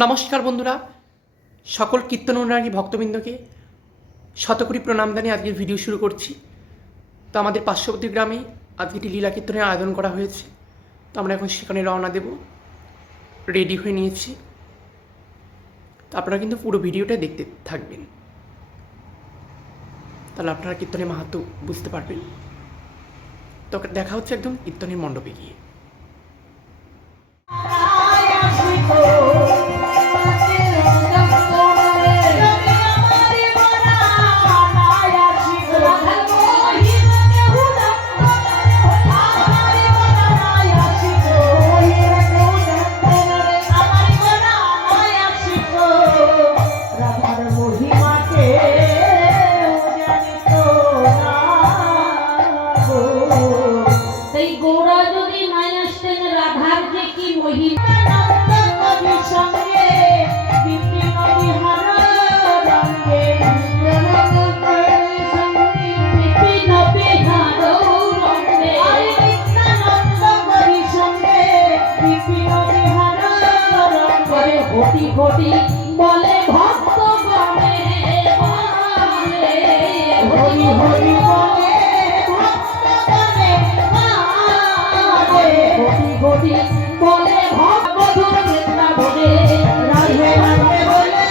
নমস্কার বন্ধুরা। সকল কীর্তন অনুরাগী ভক্তবৃন্দকে শতকরি প্রণামদানে আজকের ভিডিও শুরু করছি। তো আমাদের পার্শ্ববর্তী গ্রামে আজকে একটি লীলা কীর্তনের আয়োজন করা হয়েছে। তো আমরা এখন সেখানে রওনা দেব। রেডি হয়ে নিয়েছি। তো আপনারা কিন্তু পুরো ভিডিওটা দেখতে থাকবেন। তাহলে আপনারা কীর্তনের মাহাত্ম বুঝতে পারবেন। তো দেখা হচ্ছে একদম কীর্তনের মণ্ডপে গিয়ে। ঘটি ঘটি বলে ভক্ত গণে হরি বলে রাধে রাধে বলে।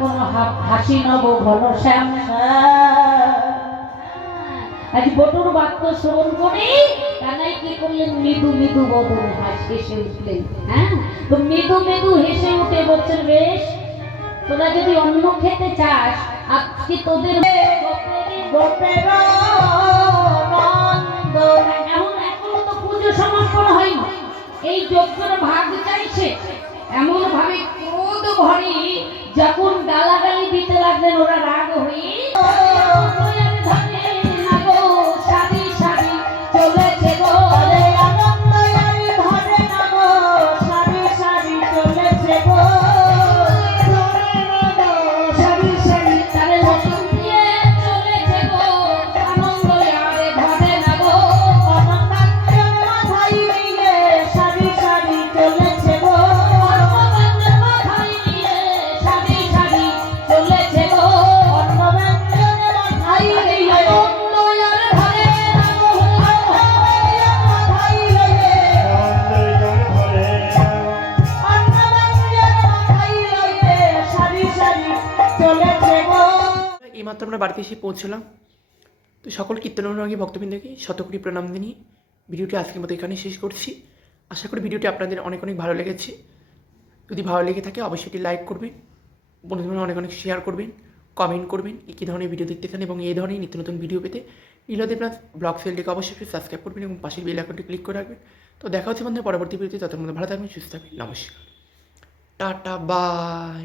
হা- হাসি নব ঘন শ্যাম আজ বটুর বাক্য শ্রবণ করে কানাই কি করলেন মৃদু মৃদু বদনে হাস হেসে উঠলেন হ্যাঁ তো মৃদু মৃদু হেসে উঠে বলছেন বেশ তোরা যদি অন্ন খেতে চাস আজকে তোদের এমন এখনও তো পুজো এই যজ্ঞের ভাগ চাইছে এমন ভাবে ক্রোধ ভরে যখন গালাগালি দিতে লাগলেন ওরা রাগ এইমাত্র আমরা বাড়িতে এসে পৌঁছলাম। তো সকল কীর্তনানুরাগী ভক্তবৃন্দকে শতকোটি প্রণাম জানিয়ে ভিডিওটি আজকের মতো এখানে শেষ করছি। আশা করি ভিডিওটি আপনাদের অনেক অনেক ভালো লেগেছে। যদি ভালো লেগে থাকে অবশ্যই একটি লাইক করবেন, বন্ধুদের অনেক অনেক শেয়ার করবেন কমেন্ট করবেন কী কী ধরনের ভিডিও দেখতে চান এবং এই ধরনের নিত্য নতুন ভিডিও পেতে নীলদেবনাথ ব্লগ সেলটিকে অবশ্যই সাবস্ক্রাইব করবেন এবং পাশের বেল আইকনটি ক্লিক করে রাখবেন। তো দেখা হচ্ছে বন্ধু পরবর্তী ভিডিওতে ততক্ষণ মধ্যে ভালো থাকবেন, সুস্থ থাকবেন, নমস্কার। Tata bye